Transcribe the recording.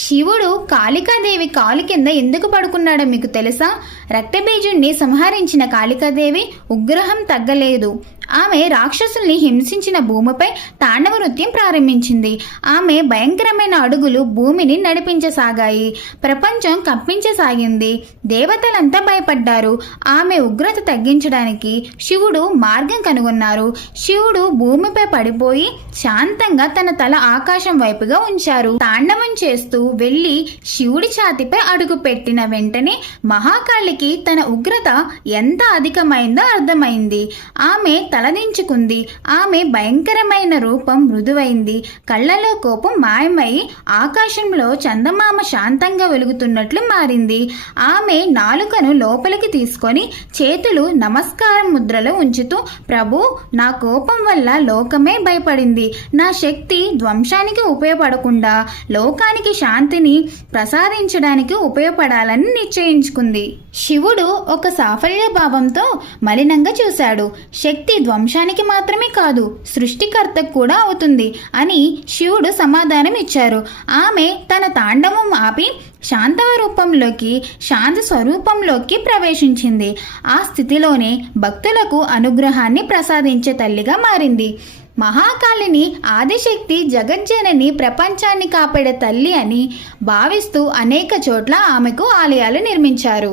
శివుడు కాళికాదేవి కాలు కింద ఎందుకు పడుకున్నాడో మీకు తెలుసా? రక్తబీజుణ్ణి సంహరించిన కాళికాదేవి ఉగ్రహం తగ్గలేదు. ఆమె రాక్షసుల్ని హింసించిన భూమిపై తాండవ నృత్యం ప్రారంభించింది. ఆమె భయంకరమైన అడుగులు భూమిని నడిపించసాగాయి. ప్రపంచం కంపించసాగింది. దేవతలంతా భయపడ్డారు. ఆమె ఉగ్రత తగ్గించడానికి శివుడు మార్గం కనుగొన్నారు. శివుడు భూమిపై పడిపోయి శాంతంగా తన తల ఆకాశం వైపుగా ఉంచారు. తాండవం చేస్తూ వెళ్ళి శివుడి ఛాతిపై అడుగు పెట్టిన వెంటనే మహాకాళికి తన ఉగ్రత ఎంత అధికమైందో అర్థమైంది. ఆమె తలదించుకుంది. ఆమె భయంకరమైన రూపం మృదువైంది. కళ్ళలో కోపం మాయమై ఆకాశంలో చందమామ శాంతంగా వెలుగుతున్నట్లు మారింది. ఆమె నాలుకను లోపలికి తీసుకొని చేతులు నమస్కారం ముద్రలో ఉంచుతూ, ప్రభు, నా కోపం వల్ల లోకమే భయపడింది. నా శక్తి ధ్వంసానికి ఉపయోగపడకుండా లోకానికి శాంతిని ప్రసాదించడానికి ఉపయోగపడాలని నిశ్చయించుకుంది. శివుడు ఒక సాఫల్య భావంతో మలినంగా చూశాడు. శక్తి ధ్వంసానికి మాత్రమే కాదు, సృష్టికర్తకు కూడా అవుతుంది అని శివుడు సమాధానం ఇచ్చారు. ఆమె తన తాండవం ఆపి శాంతవ రూపంలోకి, శాంతి స్వరూపంలోకి ప్రవేశించింది. ఆ స్థితిలోనే భక్తులకు అనుగ్రహాన్ని ప్రసాదించే తల్లిగా మారింది. మహాకాళిని ఆదిశక్తి, జగజ్జనని, ప్రపంచాన్ని కాపాడే తల్లి అని భావిస్తూ అనేక చోట్ల ఆమెకు ఆలయాలు నిర్మించారు.